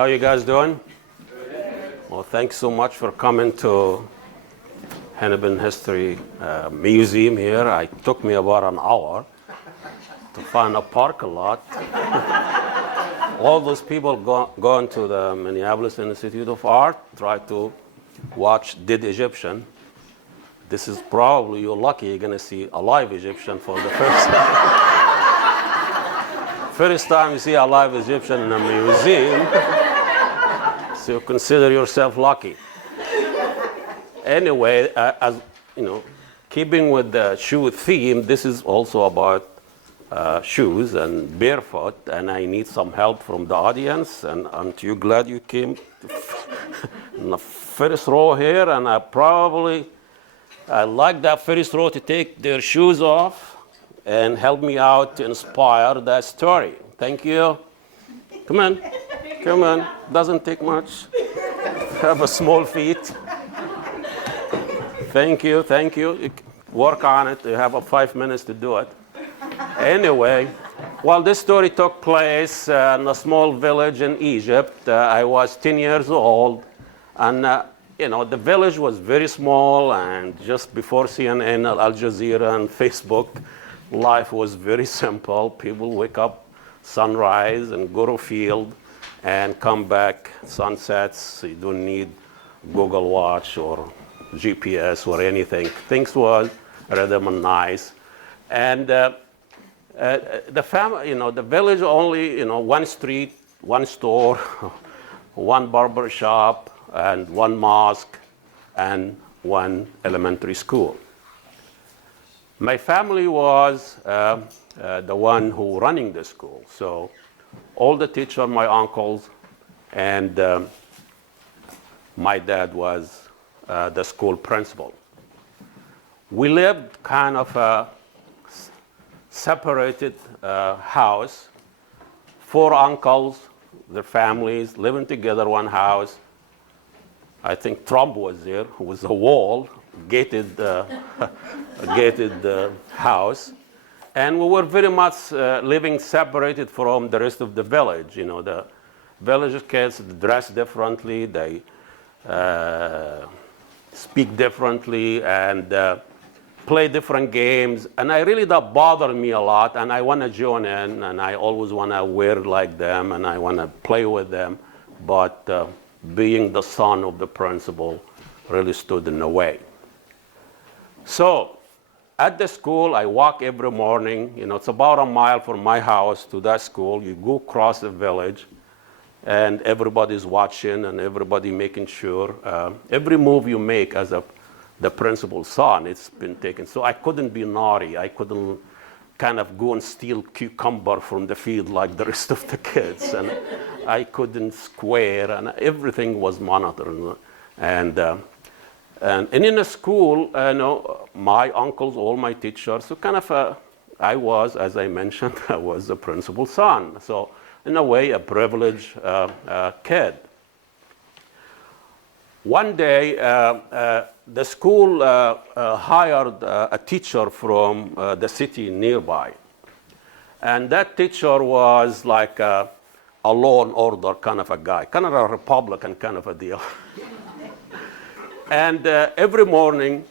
How you guys doing? Well, thanks so much for coming to Hennepin History Museum here. It took me about an hour to find a parking lot. All those people going to the Minneapolis Institute of Art, try to watch Dead Egyptian. This is probably, you're lucky you're going to see a live Egyptian for the first time. First time you see a live Egyptian in a museum, so consider yourself lucky. Anyway, as you know, keeping with the shoe theme, this is also about shoes and barefoot, and I need some help from the audience, and aren't you glad you came in the first row here? And I'd like that first row to take their shoes off and help me out to inspire that story. Thank you. Come on, come on. Doesn't take much. Have a small feet. Thank you, thank you. Work on it. You have 5 minutes to do it. Anyway, well, this story took place in a small village in Egypt. I was 10 years old, and the village was very small, and just before CNN, Al Jazeera, and Facebook, life was very simple. People wake up sunrise and go to field and come back sunsets. So you don't need Google Watch or GPS or anything. Things was rather nice. And the family, the village only, one street, one store, one barber shop, and one mosque, and one elementary school. My family was the one who running the school. So all the teachers, my uncles, and my dad was the school principal. We lived kind of a separated house. 4 uncles, their families, living together one house. I think Trump was there, who was a wall, gated house. And we were very much living separated from the rest of the village. The village kids dress differently, they speak differently, and play different games. And that bothered me a lot, and I want to join in, and I always want to wear like them, and I want to play with them. But being the son of the principal really stood in the way. So at the school, I walk every morning. It's about a mile from my house to that school. You go across the village, and everybody's watching, and everybody making sure. Every move you make as the principal's son, it's been taken. So I couldn't be naughty. I couldn't kind of go and steal cucumber from the field like the rest of the kids. And I couldn't square, and everything was monitored. And in the school, my uncles, all my teachers, so kind of I was, as I mentioned, I was the principal's son. So in a way, a privileged kid. One day, the school hired a teacher from the city nearby. And that teacher was like a law and order kind of a guy, kind of a Republican kind of a deal. And every morning,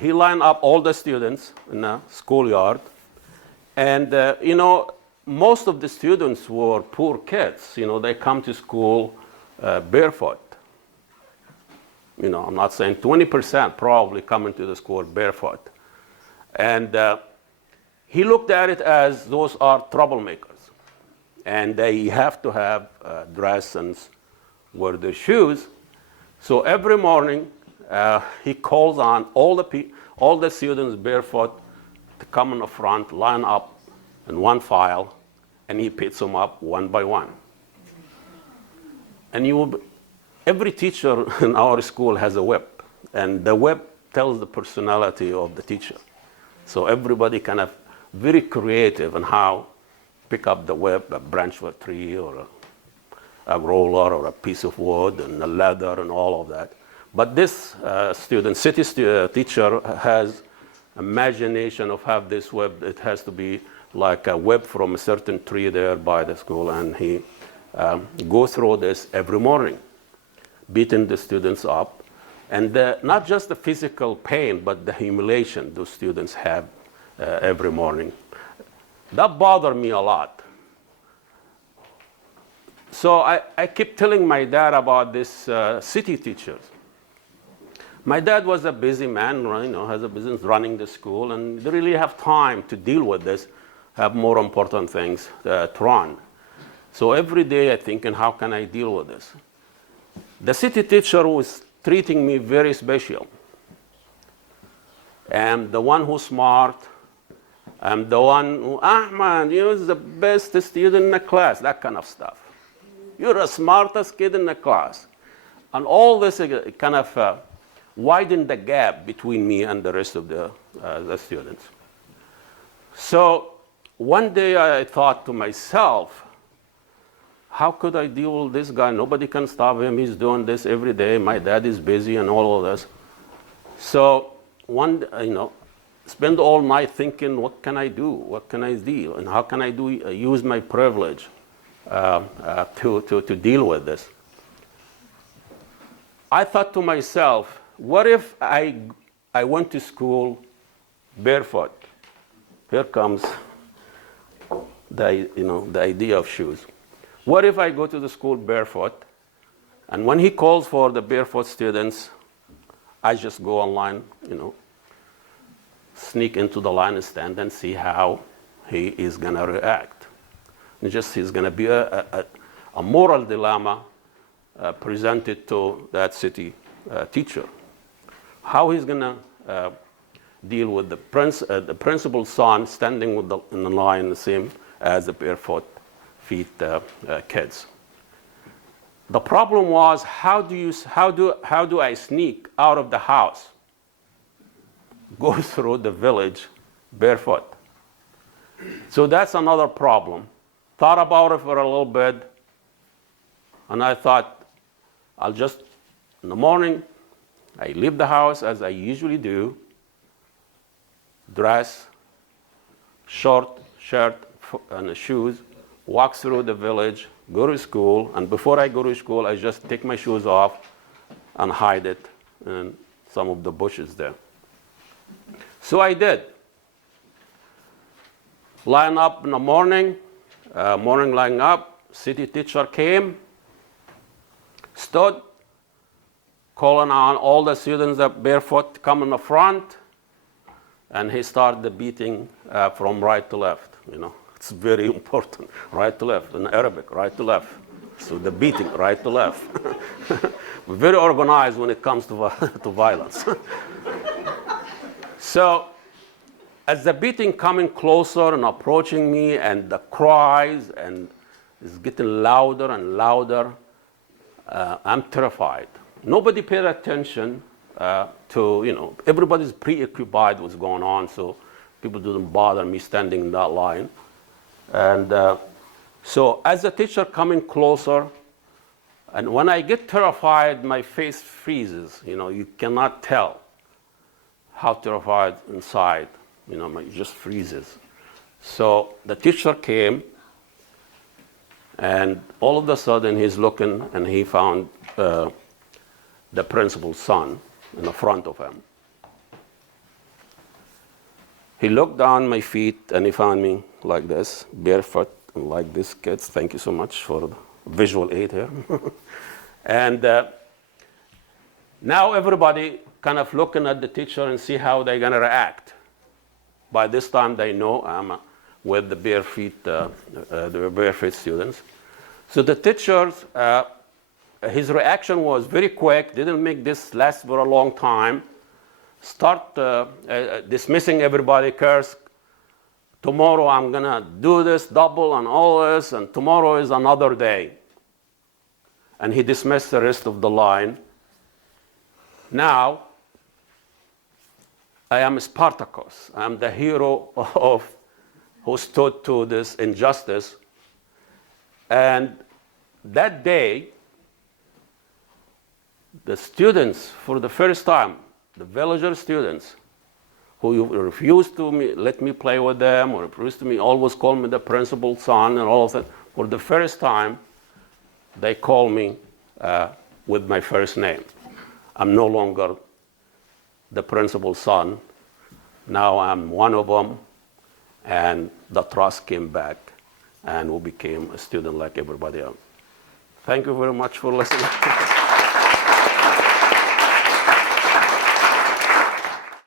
he lined up all the students in the schoolyard. And, most of the students were poor kids. They come to school barefoot. I'm not saying 20% probably coming to the school barefoot. And he looked at it as those are troublemakers. And they have to have dress and wear their shoes. So every morning, he calls on all the students barefoot to come in the front, line up in one file, and he picks them up one by one. And every teacher in our school has a whip, and the whip tells the personality of the teacher. So everybody kind of very creative in how pick up the whip, a branch of a tree, or a roller, or a piece of wood, and a ladder, and all of that. But this teacher has imagination of how this whip. It has to be like a whip from a certain tree there by the school, and he go through this every morning, beating the students up. And not just the physical pain, but the humiliation those students have every morning. That bothered me a lot. So I kept telling my dad about this city teachers. My dad was a busy man, has a business running the school, and didn't really have time to deal with this, have more important things to run. So every day I thinking, how can I deal with this? The city teacher was treating me very special. I'm the one who's smart. I'm the one who, Ahmad, you're the best student in the class, that kind of stuff. You're the smartest kid in the class. And all this kind of widened the gap between me and the rest of the students. So one day I thought to myself, how could I deal with this guy? Nobody can stop him. He's doing this every day. My dad is busy and all of this. So spend all night thinking, what can I do? What can I do? And how can I use my privilege to deal with this? I thought to myself, what if I went to school barefoot? Here comes the idea of shoes. What if I go to the school barefoot, and when he calls for the barefoot students, I just go online, sneak into the line and stand and see how he is going to react. And he's going to be a moral dilemma presented to that city teacher. How he's going to deal with the principal's son standing in the line the same as the barefoot feet kids. The problem was, how do I sneak out of the house, go through the village barefoot? So that's another problem. Thought about it for a little bit, and I thought, I'll just, in the morning, I leave the house as I usually do, dress, short shirt and shoes, walk through the village, go to school, and before I go to school, I just take my shoes off and hide it in some of the bushes there. So I did. Line up in the morning line up, city teacher came, stood, calling on all the students that barefoot come in the front, and he started the beating from right to left, It's very important, right to left. In Arabic, right to left. So the beating, right to left. We're very organized when it comes to violence. So as the beating coming closer and approaching me, and the cries, and it's getting louder and louder, I'm terrified. Nobody paid attention to, everybody's preoccupied with what's going on, so people didn't bother me standing in that line. And so as the teacher coming closer, and when I get terrified, my face freezes. You cannot tell how terrified inside. It just freezes. So the teacher came, and all of a sudden he's looking, and he found the principal's son in the front of him. He looked down my feet, and he found me like this, barefoot, and like this, kids. Thank you so much for the visual aid here. And now everybody kind of looking at the teacher and see how they're going to react. By this time, they know I'm with the barefoot students. So the teachers, his reaction was very quick, didn't make this last for a long time. Start dismissing everybody, curse. Tomorrow I'm going to do this double and all this, and tomorrow is another day. And he dismissed the rest of the line. Now, I am Spartacus. I am the hero who stood to this injustice. And that day, the students, for the first time, the villager students, who refused to let me play with them, or refused to always call me the principal's son and all of that, for the first time, they call me with my first name. I'm no longer the principal's son. Now I'm one of them, and the trust came back, and we became a student like everybody else. Thank you very much for listening.